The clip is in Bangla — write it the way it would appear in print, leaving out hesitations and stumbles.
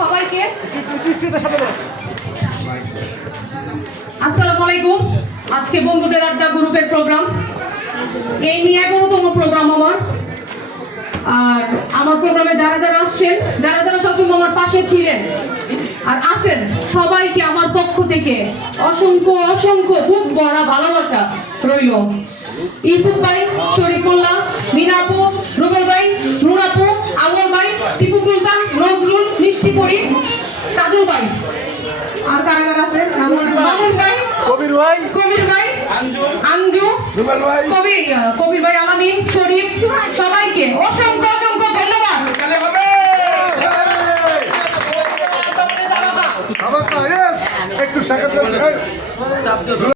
সবাইকে আসসালামু আলাইকুম। আজকে বন্ধুদের আড্ডা গ্রুপের প্রোগ্রাম, এই নিয়ে 11তম প্রোগ্রাম আমার। আর আমার প্রোগ্রামে যারা যারা আসছেন, যারা যারা সবসময় আমার পাশে ছিলেন আর আছেন, সবাইকে আমার পক্ষ থেকে অসংখ্য অসংখ্য বুক ভরা ভালোবাসা রইল। ইউসুফ ভাই, শরীফুল্লাহ, মিনাপু, রুবেল ভাই, নুরাপু, আউয়াল ভাই, টিপু সুলতান, নজরুল, মিষ্টিপুরি, কাজল ভাই, আর কারা কারা আছে? মামুন ভাই, কবির ভাই, আঞ্জু, কবির ভাই, আলামিন, শরীফ, সবাইকে অসংখ্য অসংখ্য ধন্যবাদ। একটু